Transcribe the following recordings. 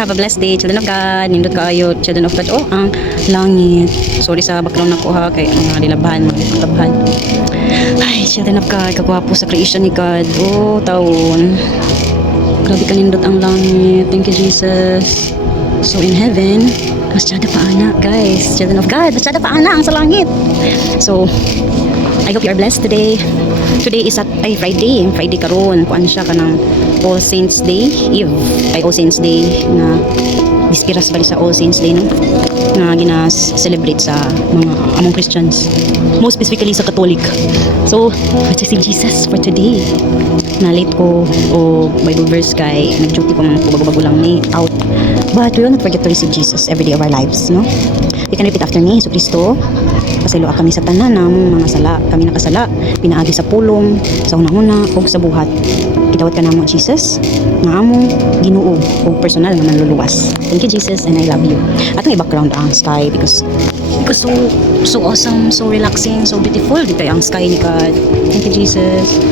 Have a blessed day, children of God. Nindot kayo, children of God. Oh, ang langit. Sorry sa background ako ha, kay mga lilabahan, mga lilabahan. Ay, children of God, kagwapo sa creation ni God. Oh, taon. Grabe ka nindot ang langit. Thank you, Jesus. So, in heaven, masyada pa ana, guys. Children of God, masyada pa ana ang sa langit. So, I hope you are blessed today. Today is Friday. Friday karon. Kuan siya kanang All Saints Day Eve. Ay All Saints Day na dispiras bali sa All Saints Day no. Na gina-celebrate sa mga among Christians. Most specifically sa Catholic. So, let's see Jesus for today. Na late ko o Bible verse kay nag-duty ko man ko bago-bago lang ni out. But we will not forget to receive Jesus every day of our lives, no? You can repeat after me. So Kristo, pasayloa kami sa tanan namong mga sala. Kami nakasala, pinaagi sa pulong, sa una-una o sa buhat. Gidawat ka namo Jesus, nga among Ginoo o personal nga manluluwas. Thank you Jesus and I love you. Atong i-background ang sky because so awesome, so relaxing, so beautiful dito ang sky ni God. Thank you Jesus.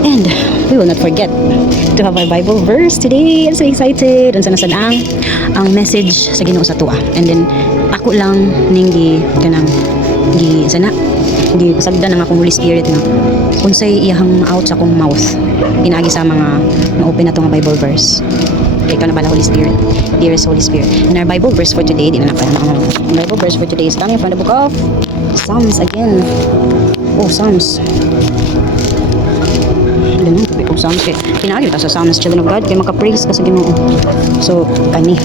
And we will not forget to have our Bible verse today. I'm so excited. Unsa na sad ang message sa Ginoo sa tuwa. And then ako lang ning gi pasagdan ng akong Holy Spirit na unsay iyahang out sa akong mouth pinaagi sa mga na-open na to nga Bible verse. Okay, ikaw na pala Holy Spirit, dearest Holy Spirit. And our Bible verse for today, di na pala ang Bible verse for today is coming from the book of Psalms again. Oh, Psalms. Ganun, topic of Psalms. Okay, pinaagi ta sa Psalms, children of God, kay maka-praise ka sa Ginoo. So, kani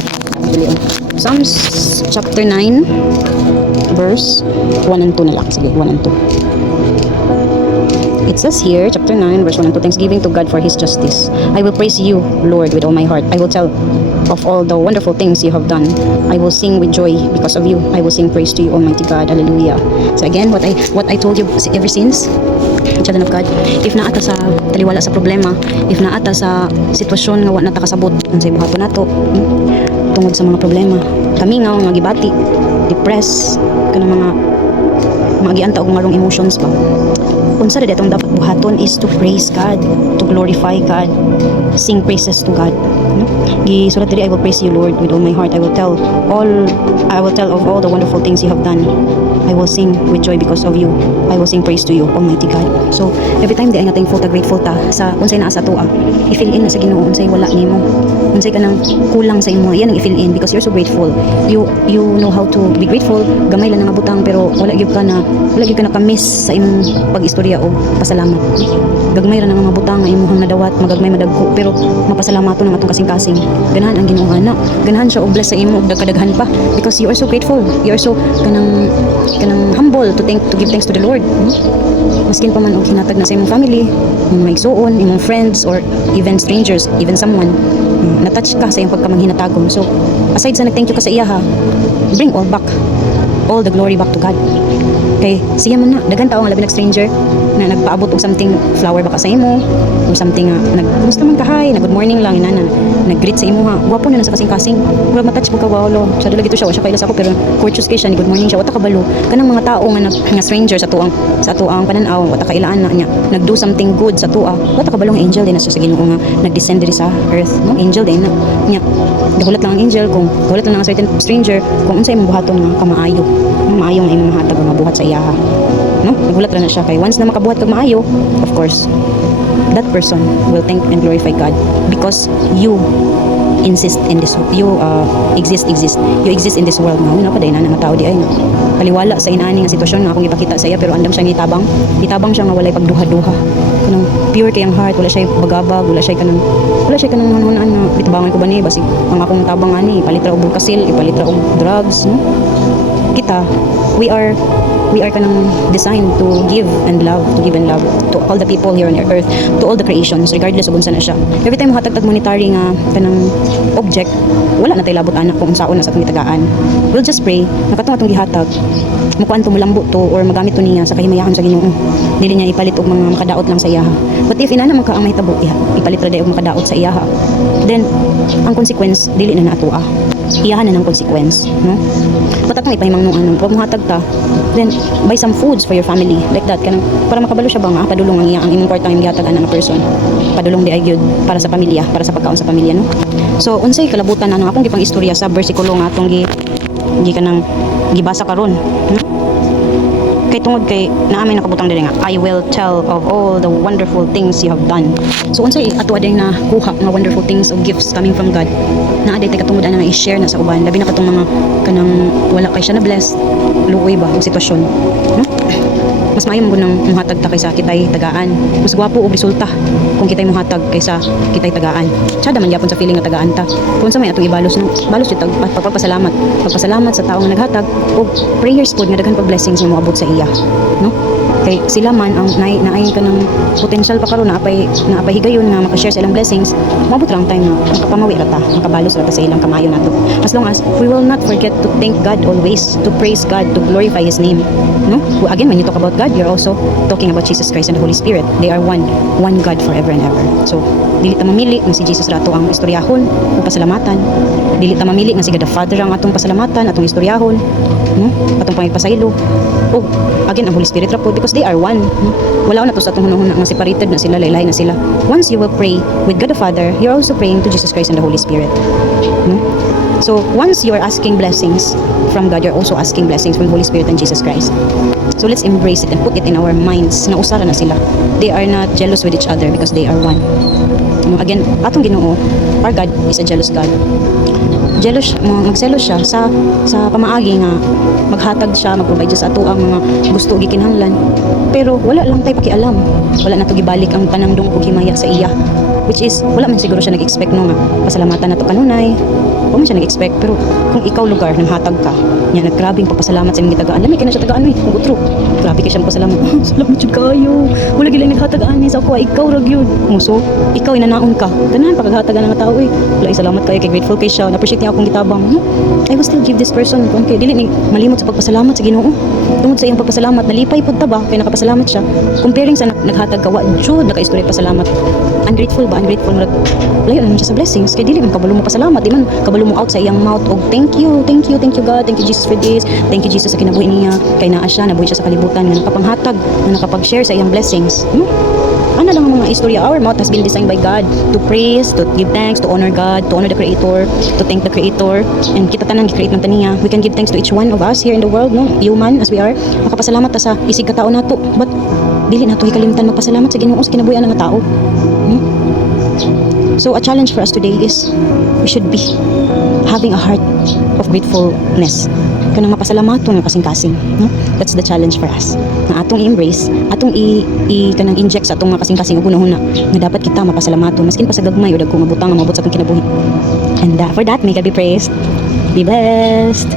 Psalms chapter 9 verse 1 and 2 na lang. Sige, 1 and 2. It says here, chapter 9 verse 1 and 2, thanksgiving to God for His justice. I will praise you, Lord, with all my heart. I will tell of all the wonderful things you have done. I will sing with joy because of you. I will sing praise to you, Almighty God. Hallelujah. So again, what I told you ever since, children of God, if naata sa taliwala sa problema, if naata sa sitwasyon nga wa nata kasabot unsay buhaton nato tungod sa mga problema, kami nga mga gibati, depressed kanang mga gianta og marong emotions pa, unsa ra datong dapat buhaton is to praise God, to glorify God, sing praises to God. Gisulat diri, I will praise you, Lord, with all my heart. I will tell of all the wonderful things you have done. I will sing with joy because of you. I will sing praise to you, Almighty God. So every time di ay nating full ta grateful ta sa unsay naa sa tuwa, i-fill in na sa Ginoo unsay wala nimo, unsay kanang kulang sa imo, yan ang i-fill in because you're so grateful. You know how to be grateful. Gamay lang nga butang pero wala gyud ka na kamiss sa imong pag-istorya o pasalamat. Gagmay ra nga mga butang nga imong nadawat, magagmay madagko pero mapasalamaton ang atong kasing-kasing. Ganahan ang Ginoo ana. Ganahan siya og bless sa imo og dagkadaghan pa because you are so grateful. You are so kanang humble to give thanks to the Lord. Maskin pa man og hinatag na sa imong family, imong igsuon, imong friends or even strangers, even someone na-touch ka sa iyong pagkamanghinatagon. So aside sa nag-thank you ka sa iya ha, bring all the glory back to God. Kay siya man na daghan tao nga labi nag-stranger na nagpaabot og something, flower baka sa imo or something nga kumusta man ka, hi, na good morning lang inana, nag-greet sa imo ha, gwapo na sa kasing-kasing, murag matouch mo ka, wow lo sa dala gito siya, wa siya kaila sa ako pero courteous kay siya, ni good morning siya, wata kabalo kanang mga tao nga stranger sa tuang pananaw, wata kailaan na niya nagdo something good sa tua, wata kabalo nga angel din na siya sa Ginoo nga nag-descend diri sa earth, no? Angel din na niya dahulat lang ang angel kung dahulat lang ang certain stranger kung unsay imong buhaton nga kamaayo nga imong mahatag nga buhat sa iya ha, no? Nagulat ra na siya kay once na makabuhat kag maayo, of course that person will thank and glorify God because you exist in this in this world now. Paday na nga tao di ay kaliwala sa inaani nga sitwasyon nga akong ipakita sa iya pero andam siya gitabang siya nga walay pagduha-duha kanang pure kay ang heart, wala siya bagabag, wala siya kanang hunhunan na bitabangan ko ba ni basi ang akong tabang ani palitra og bulkasil, ipalitra og drugs, no? Kita we are kanang designed to give and love to all the people here on earth, to all the creations regardless of unsa na siya. Every time hatag monetary nga kanang object, wala na tay labot anak kung unsaon na sa atong gitagaan. We'll just pray nakatong atong gihatag mukuan to mulambo to or magamit to niya sa kahimayan sa Ginoo, dili niya ipalit og mga makadaot lang sa iyaha. But if inana man ka ang mahitabo ipalit ra day og makadaot sa iyaha, then ang consequence dili na natoa. iyahan na ng consequence, no? But atong ipahimang nung ano, wag mo hatag ta, then buy some foods for your family, like that, kanang para makabalo siya ba nga, padulong ang iya, ang imong kwarta ang gihatagan na person, padulong di ay gyud para sa pamilya, para sa pagkaon sa pamilya, no? So unsay kalabutan na akong gipang istorya sa bersikulo nga atong gi kanang gibasa karon, no? Kay tungod kay naamay nakabutang diri nga, I will tell of all the wonderful things you have done. So unsay ato aday na kuha nga wonderful things of gifts coming from God, na aday tay katungod ana nga i-share na sa uban, labi na katong mga kanang wala kay siya na bless luoy ba og sitwasyon, no? Mas maayo mo nang muhatag ta kaysa kitay tagaan. Mas gwapo og resulta kung kitay muhatag kaysa kitay tagaan. Tsada man gyapon sa feeling nga tagaan ta. Kung sa may atong ibalos no, balos jud pagpasalamat. Pagpasalamat sa taong naghatag og prayers pod nga daghan pag blessings nga moabot sa iya, no? Kay sila man ang naay ka ng potential pa karon na apay higayon nga maka-share sa ilang blessings, moabot ra ang time nga makapamawi ra ta, makabalos ra ta sa ilang kamayo nato. As long as we will not forget to thank God always, to praise God, to glorify His name, no? Again, when you talk about God, you're also talking about Jesus Christ and the Holy Spirit. They are one God forever and ever. So dili ta mamili nga si Jesus ra ato ang istoryahon o pasalamatan. Dili ta mamili nga si God the Father ang atong pasalamatan, atong istoryahon, no? Atong pangipasaylo. O again, ang Holy Spirit ra po, because they are one, no? Wala na to sa atong hunahuna nga separated na sila, laylay na sila. Once you will pray with God the Father, you're also praying to Jesus Christ and the Holy Spirit, no? So once you are asking blessings from God, you're also asking blessings from the Holy Spirit and Jesus Christ. So let's embrace it and put it in our minds na usara na sila. They are not jealous with each other because they are one. No, again, atong Ginoo, our God is a jealous God. Magselos siya sa pamaagi nga maghatag siya, mag-provide siya sa ato ang mga gusto gikinahanglan. Pero wala lang tayo pakialam. Wala na to gibalik ang panangdong ug himaya sa iya. Which is, wala man siguro siya nag-expect no nga pasalamatan na to kanunay. Wala man siya nag-expect, pero kung ikaw lugar nang hatag ka, nya naggrabing papasalamat sa imong gitagaan. Lami kay na siya tagaan ug utro. Grabe kay siyang pasalamat. Salamat jud kayo. Wala gyud lang naghatagaan ni sa ako, ikaw ra gyud. Muso, ikaw inanaon ka. Tanan paghahatag nga tao eh. Wala salamat kay grateful kay siya. Na-appreciate niya akong gitabang. I will still give this person kung kay dili ni malimot sa pagpasalamat sa Ginoo. Tungod sa iyang pagpasalamat, nalipay pud ta ba kay nakapasalamat siya. Comparing sa naghatag ka, wa jud naka-istorya pasalamat. Ungrateful ungrateful nga layo naman siya sa blessings kay dili man kabalo mo pasalamat, di man kabalo mo out sa iyang mouth og thank you God, thank you Jesus for this, thank you Jesus sa kinabuhi niya, kay naa siya nabuhi siya sa kalibutan nga nakapanghatag, nga nakapag-share sa iyang blessings, no? Ano lang ang mga istorya. Our mouth has been designed by God to praise, to give thanks, to honor God, to honor the Creator, to thank the Creator, and kita tanan gi-create ng taniya. We can give thanks to each one of us here in the world, no? Human as we are, makapasalamat ta sa isig katao nato, but dili nato hikalimtan magpasalamat sa Ginoo sa kinabuhi nga tao. So a challenge for us today is we should be having a heart of gratefulness. Kanang mapasalamaton nga kasing-kasing, no? That's the challenge for us. Nga atong i-embrace, atong kanang inject sa atong mga kasing-kasing ug hunahuna nga dapat kita mapasalamaton maskin pa sa gagmay o dagkong mabutang nga mabot sa atong kinabuhi. And for that, may God be praised. Be blessed.